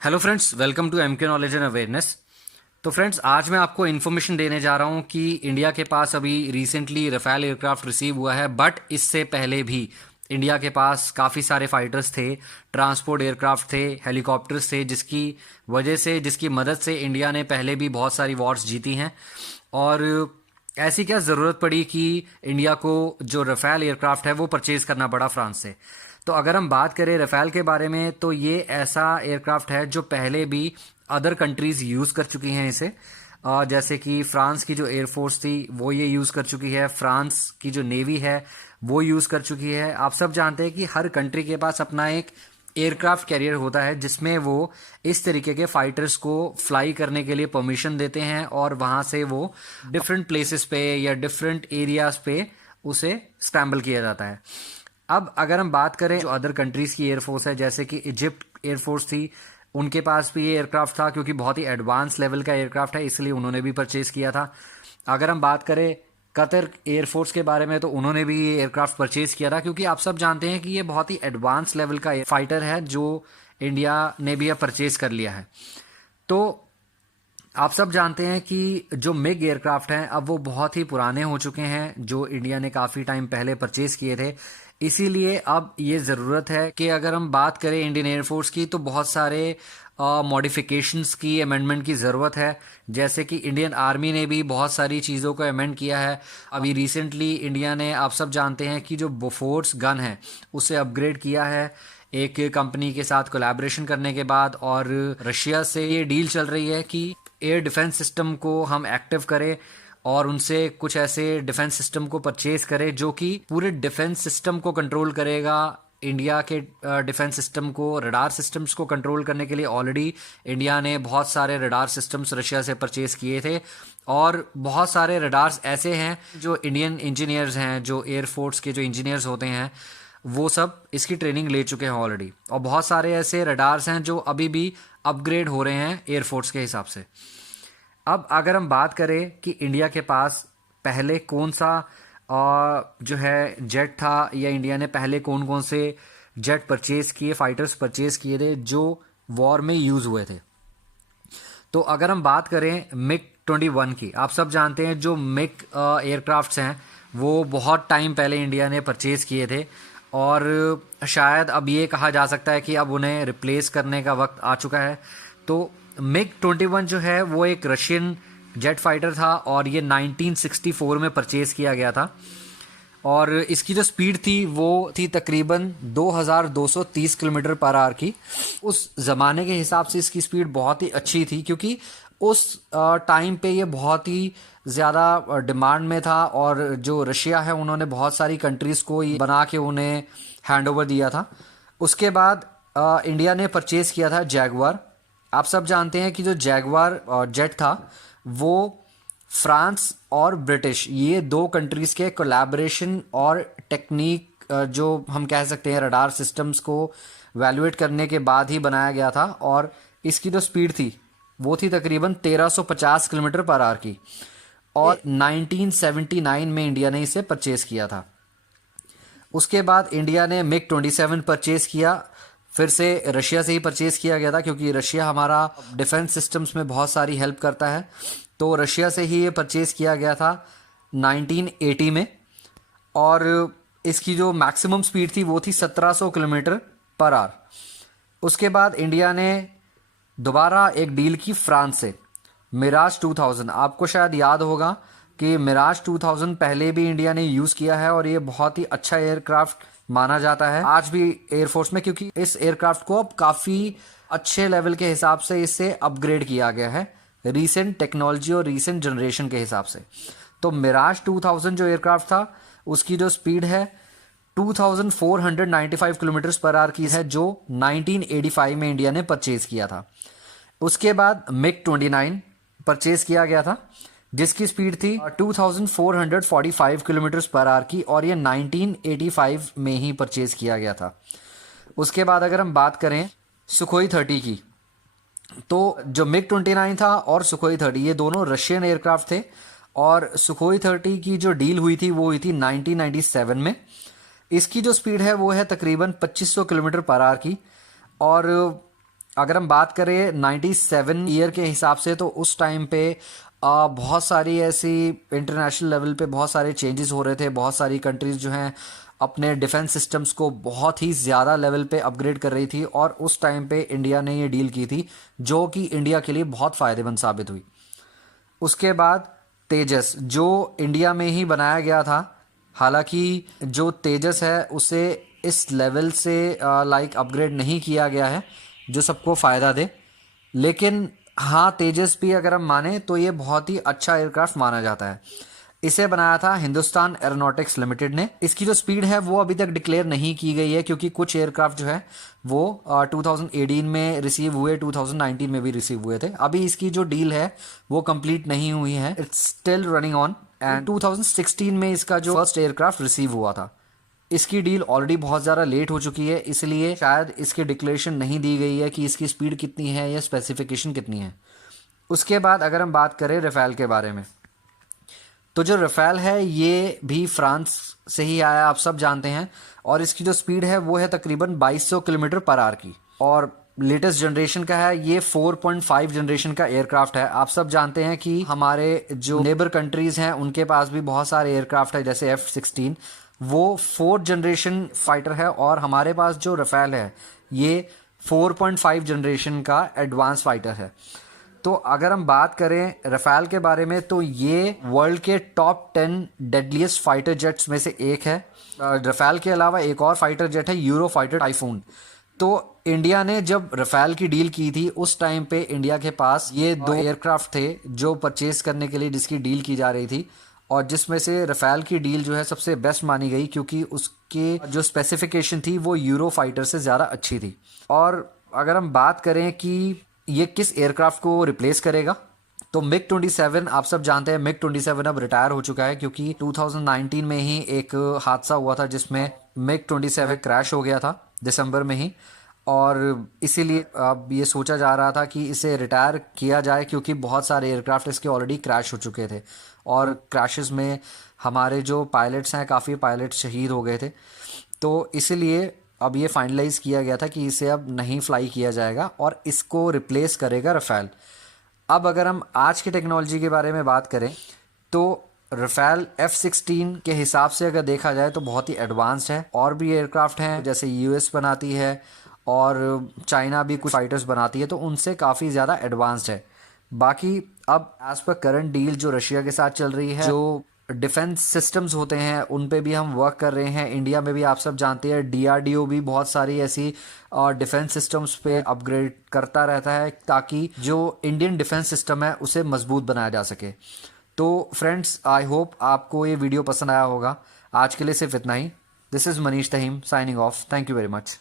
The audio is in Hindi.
Hello friends, welcome to M K knowledge and awareness. तो फ्रेंड्स, आज मैं आपको इन्फॉर्मेशन देने जा रहा हूं कि इंडिया के पास अभी रिसेंटली रफेल एयरक्राफ्ट रिसीव हुआ है, बट इससे पहले भी इंडिया के पास काफ़ी सारे फाइटर्स थे, ट्रांसपोर्ट एयरक्राफ्ट थे, हेलीकॉप्टर्स थे, जिसकी मदद से इंडिया ने पहले भी बहुत सारी वॉर्स जीती हैं। और ऐसी क्या ज़रूरत पड़ी कि इंडिया को जो रफेल एयरक्राफ्ट है वो परचेज़ करना पड़ा फ्रांस से। तो अगर हम बात करें रफेल के बारे में, तो ये ऐसा एयरक्राफ्ट है जो पहले भी अदर कंट्रीज़ यूज़ कर चुकी हैं इसे। जैसे कि फ्रांस की जो एयरफोर्स थी वो ये यूज़ कर चुकी है, फ्रांस की जो नेवी है वो यूज़ कर चुकी है। आप सब जानते हैं कि हर कंट्री के पास अपना एक एयरक्राफ्ट कैरियर होता है जिसमें वो इस तरीके के फाइटर्स को फ्लाई करने के लिए परमिशन देते हैं और वहाँ से वो डिफरेंट प्लेसेस पे या डिफरेंट एरियाज पे उसे स्क्रैम्बल किया जाता है। अब अगर हम बात करें जो अदर कंट्रीज़ की एयरफोर्स है, जैसे कि इजिप्ट एयरफोर्स थी, उनके पास भी ये एयरक्राफ्ट था क्योंकि बहुत ही एडवांस लेवल का एयरक्राफ्ट है, इसलिए उन्होंने भी परचेज़ किया था। अगर हम बात करें कतर एयरफोर्स के बारे में, तो उन्होंने भी ये एयरक्राफ्ट परचेज़ किया था क्योंकि आप सब जानते हैं कि ये बहुत ही एडवांस लेवल का फाइटर है जो इंडिया ने भी अब परचेज़ कर लिया है। तो आप सब जानते हैं कि जो मिग एयरक्राफ्ट हैं अब वो बहुत ही पुराने हो चुके हैं, जो इंडिया ने काफ़ी टाइम पहले परचेज़ किए थे। इसीलिए अब ये ज़रूरत है कि अगर हम बात करें इंडियन एयरफोर्स की, तो बहुत सारे मॉडिफिकेशंस की, अमेंडमेंट की ज़रूरत है। जैसे कि इंडियन आर्मी ने भी बहुत सारी चीज़ों को अमेंड किया है। अभी रिसेंटली इंडिया ने, आप सब जानते हैं कि जो बोफोर्स गन है उसे अपग्रेड किया है एक कंपनी के साथ कोलैबोरेशन करने के बाद। और रशिया से ये डील चल रही है कि एयर डिफेंस सिस्टम को हम एक्टिव करें और उनसे कुछ ऐसे डिफेंस सिस्टम को परचेज करें जो कि पूरे डिफेंस सिस्टम को कंट्रोल करेगा। इंडिया के डिफेंस सिस्टम को, रडार सिस्टम्स को कंट्रोल करने के लिए ऑलरेडी इंडिया ने बहुत सारे रडार सिस्टम्स रशिया से परचेज किए थे। और बहुत सारे रडार्स ऐसे हैं जो इंडियन इंजीनियर्स हैं, जो एयरफोर्स के जो इंजीनियर्स होते हैं, वो सब इसकी ट्रेनिंग ले चुके हैं ऑलरेडी। और बहुत सारे ऐसे रडार्स हैं जो अभी भी अपग्रेड हो रहे हैं एयरफोर्स के हिसाब से। अब अगर हम बात करें कि इंडिया के पास पहले कौन सा जो है जेट था, या इंडिया ने पहले कौन कौन से जेट परचेज किए, फाइटर्स परचेज किए थे जो वॉर में यूज़ हुए थे, तो अगर हम बात करें मिग 21 की, आप सब जानते हैं जो मिग एयरक्राफ्ट्स हैं वो बहुत टाइम पहले इंडिया ने परचेज किए थे। और शायद अब ये कहा जा सकता है कि अब उन्हें रिप्लेस करने का वक्त आ चुका है। तो मिग 21 जो है वो एक रशियन जेट फाइटर था और ये 1964 में परचेज किया गया था। और इसकी जो स्पीड थी वो थी तकरीबन 2230 किलोमीटर पर आवर की। उस ज़माने के हिसाब से इसकी स्पीड बहुत ही अच्छी थी क्योंकि उस टाइम पे ये बहुत ही ज़्यादा डिमांड में था। और जो रशिया है उन्होंने बहुत सारी कंट्रीज़ को ये बना के उन्हें हैंड ओवर दिया था। उसके बाद इंडिया ने परचेज़ किया था जैगवार। आप सब जानते हैं कि जो जैगवार जेट था वो फ्रांस और ब्रिटिश, ये दो कंट्रीज़ के कोलैबोरेशन और टेक्निक, जो हम कह सकते हैं रडार सिस्टम्स को वैल्यूएट करने के बाद ही बनाया गया था। और इसकी जो स्पीड थी वो थी तकरीबन 1350 किलोमीटर पर आवर की। और 1979 में इंडिया ने इसे परचेज़ किया था। उसके बाद इंडिया ने मिग 27 परचेज़ किया, फिर से रशिया से ही परचेज़ किया गया था क्योंकि रशिया हमारा डिफेंस सिस्टम्स में बहुत सारी हेल्प करता है। तो रशिया से ही ये परचेज़ किया गया था 1980 में। और इसकी जो मैक्सिमम स्पीड थी वो थी 1700 किलोमीटर पर आवर। उसके बाद इंडिया ने दोबारा एक डील की फ्रांस से, मिराज 2000। आपको शायद याद होगा कि मिराज 2000 पहले भी इंडिया ने यूज़ किया है और ये बहुत ही अच्छा एयरक्राफ्ट माना जाता है आज भी एयरफोर्स में, क्योंकि इस एयरक्राफ्ट को अब काफ़ी अच्छे लेवल के हिसाब से इसे अपग्रेड किया गया है रीसेंट टेक्नोलॉजी और रीसेंट जनरेशन के हिसाब से। तो मिराज 2000 जो एयरक्राफ्ट था उसकी जो स्पीड है 2495 किलोमीटर पर आवर की है, जो 1985 में इंडिया ने परचेज किया था। उसके बाद मिग 29 परचेज किया गया था जिसकी स्पीड थी 2445 किलोमीटर पर आवर की, और ये 1985 में ही परचेज किया गया था। उसके बाद अगर हम बात करें सुखोई 30 की, तो जो मिग 29 था और सुखोई 30 ये दोनों रशियन एयरक्राफ्ट थे। और सुखोई 30 की जो डील हुई थी वो हुई थी 1997 में। इसकी जो स्पीड है वो है तकरीबन 2500 किलोमीटर पर आवर की। और अगर हम बात करें 97 ईयर के हिसाब से, तो उस टाइम पे बहुत सारी ऐसी इंटरनेशनल लेवल पे बहुत सारे चेंजेस हो रहे थे। बहुत सारी कंट्रीज़ जो हैं अपने डिफेंस सिस्टम्स को बहुत ही ज़्यादा लेवल पे अपग्रेड कर रही थी, और उस टाइम पे इंडिया ने ये डील की थी जो कि इंडिया के लिए बहुत फ़ायदेमंद साबित हुई। उसके बाद तेजस, जो इंडिया में ही बनाया गया था। हालांकि जो तेजस है उसे इस लेवल से लाइक अपग्रेड नहीं किया गया है जो सबको फ़ायदा दे, लेकिन हाँ, तेजस भी अगर हम माने तो ये बहुत ही अच्छा एयरक्राफ्ट माना जाता है। इसे बनाया था हिंदुस्तान एरोनॉटिक्स लिमिटेड ने। इसकी जो स्पीड है वो अभी तक डिक्लेयर नहीं की गई है, क्योंकि कुछ एयरक्राफ्ट जो है वो 2018 में रिसीव हुए, 2019 में भी रिसीव हुए थे। अभी इसकी जो डील है वो कंप्लीट नहीं हुई है, it's still running on. And 2016 में इसका जो फर्स्ट एयरक्राफ्ट रिसीव हुआ था। इसकी डील ऑलरेडी बहुत ज़्यादा लेट हो चुकी है, इसलिए शायद इसकी डिक्लेरेशन नहीं दी गई है कि इसकी स्पीड कितनी है या स्पेसिफिकेशन कितनी है। उसके बाद अगर हम बात करें रफेल के बारे में, तो जो रफेल है ये भी फ्रांस से ही आया, आप सब जानते हैं। और इसकी जो स्पीड है वो है तकरीबन 2200 किलोमीटर पर आवर की, और लेटेस्ट जनरेशन का है। ये 4.5 जनरेशन का एयरक्राफ्ट है। आप सब जानते हैं कि हमारे जो नेबर कंट्रीज हैं उनके पास भी बहुत सारे एयरक्राफ्ट है, जैसे F-16, वो 4th जनरेशन फाइटर है, और हमारे पास जो रफेल है ये 4.5 जनरेशन का एडवांस फाइटर है। तो अगर हम बात करें रफेल के बारे में, तो ये वर्ल्ड के टॉप 10 डेडलीस्ट फाइटर जेट्स में से एक है। रफेल के अलावा एक और फाइटर जेट है, यूरो फाइटर टाइफून। तो इंडिया ने जब रफेल की डील की थी उस टाइम पे इंडिया के पास ये दो एयरक्राफ्ट थे जो परचेज करने के लिए जिसकी डील की जा रही थी, और जिसमें से रफेल की डील जो है सबसे बेस्ट मानी गई, क्योंकि उसके जो स्पेसिफिकेशन थी वो यूरो फाइटर से ज़्यादा अच्छी थी। और अगर हम बात करें कि ये किस एयरक्राफ्ट को रिप्लेस करेगा, तो मिग 27, आप सब जानते हैं मिग 27 अब रिटायर हो चुका है, क्योंकि 2019 में ही एक हादसा हुआ था जिसमें मिग 27 क्रैश हो गया था दिसंबर में ही। और इसीलिए अब ये सोचा जा रहा था कि इसे रिटायर किया जाए, क्योंकि बहुत सारे एयरक्राफ्ट इसके ऑलरेडी क्रैश हो चुके थे, और क्रैशेस में हमारे जो पायलट्स हैं, काफ़ी पायलट शहीद हो गए थे। तो इसीलिए अब ये फाइनलाइज किया गया था कि इसे अब नहीं फ्लाई किया जाएगा और इसको रिप्लेस करेगा रफेल। अब अगर हम आज की टेक्नोलॉजी के बारे में बात करें, तो रफेल F-16 के हिसाब से अगर देखा जाए तो बहुत ही एडवांस्ड है। और भी एयरक्राफ्ट हैं जैसे यूएस बनाती है और चाइना भी कुछ फाइटर्स बनाती है, तो उनसे काफ़ी ज़्यादा एडवांस्ड है। बाकी अब एज पर करंट डील जो रशिया के साथ चल रही है, जो डिफेंस सिस्टम्स होते हैं उन पे भी हम वर्क कर रहे हैं। इंडिया में भी आप सब जानते हैं DRDO भी बहुत सारी ऐसी डिफेंस सिस्टम्स पे अपग्रेड करता रहता है, ताकि जो इंडियन डिफेंस सिस्टम है उसे मजबूत बनाया जा सके। तो फ्रेंड्स, आई होप आपको ये वीडियो पसंद आया होगा। आज के लिए सिर्फ इतना ही। This is Manish Taheem signing off. Thank you very much.